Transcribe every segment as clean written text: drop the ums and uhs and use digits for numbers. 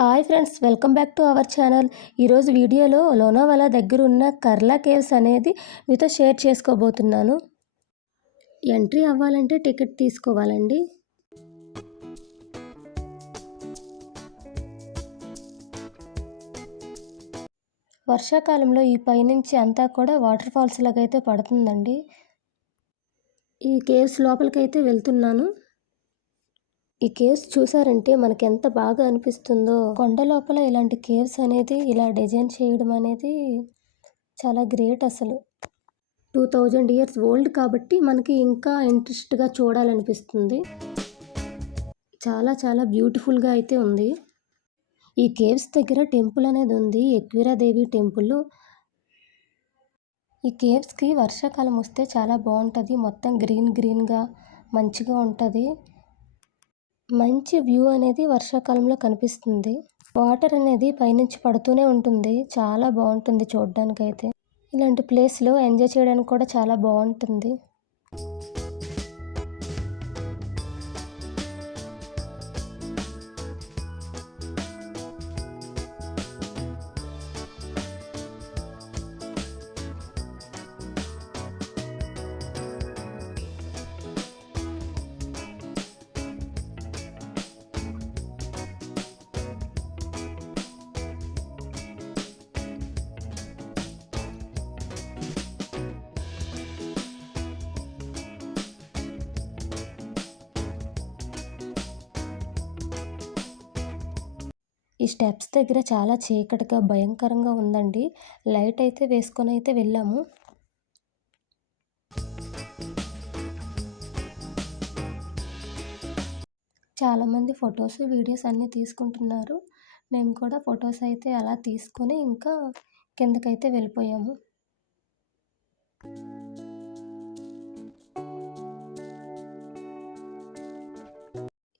Hi friends, welcome back to our channel. ఈరోజు వీడియోలో లోనావాలా దగ్గర ఉన్న కర్లా కేవ్స్ అనేది మీతో షేర్ చేసుకోబోతున్నాను. ఎంట్రీ అవ్వాలంటే టికెట్ తీసుకోవాలండి. వర్షాకాలంలో ఈ పైనుంచి అంతా కూడా వాటర్ ఫాల్స్ లాగా అయితే పడుతుందండి. ఈ కేవ్స్ లోపలికైతే వెళ్తున్నాను. ఈ కేవ్స్ చూసారంటే మనకి ఎంత బాగా అనిపిస్తుందో. కొండ లోపల ఇలాంటి కేవ్స్ అనేది ఇలా డిజైన్ చేయడం అనేది చాలా గ్రేట్ అసలు. 2000 ఇయర్స్ ఓల్డ్ కాబట్టి మనకి ఇంకా ఇంట్రెస్ట్గా చూడాలనిపిస్తుంది. చాలా చాలా బ్యూటిఫుల్గా అయితే ఉంది. ఈ కేవ్స్ దగ్గర టెంపుల్ అనేది ఉంది, ఎక్విరాదేవి టెంపుల్. ఈ కేవ్స్కి వర్షాకాలం వస్తే చాలా బాగుంటుంది. మొత్తం గ్రీన్గా మంచిగా ఉంటుంది. మంచి వ్యూ అనేది వర్షాకాలంలో కనిపిస్తుంది. వాటర్ అనేది పైనుంచి పడుతూనే ఉంటుంది. చాలా బాగుంటుంది చూడడానికైతే. ఇలాంటి ప్లేస్లో ఎంజాయ్ చేయడానికి కూడా చాలా బాగుంటుంది. ఈ స్టెప్స్ దగ్గర చాలా చీకటిగా భయంకరంగా ఉందండి. లైట్ అయితే వేసుకొని అయితే వెళ్ళాము. చాలామంది ఫొటోస్ వీడియోస్ అన్నీ తీసుకుంటున్నారు. మేము కూడా ఫొటోస్ అయితే అలా తీసుకొని ఇంకా కిందకైతే వెళ్ళిపోయాము.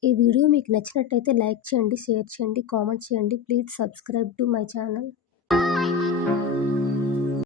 ఈ వీడియో మీకు నచ్చినట్టయితే లైక్ చేయండి, షేర్ చేయండి, కామెంట్ చేయండి. Please subscribe to my channel.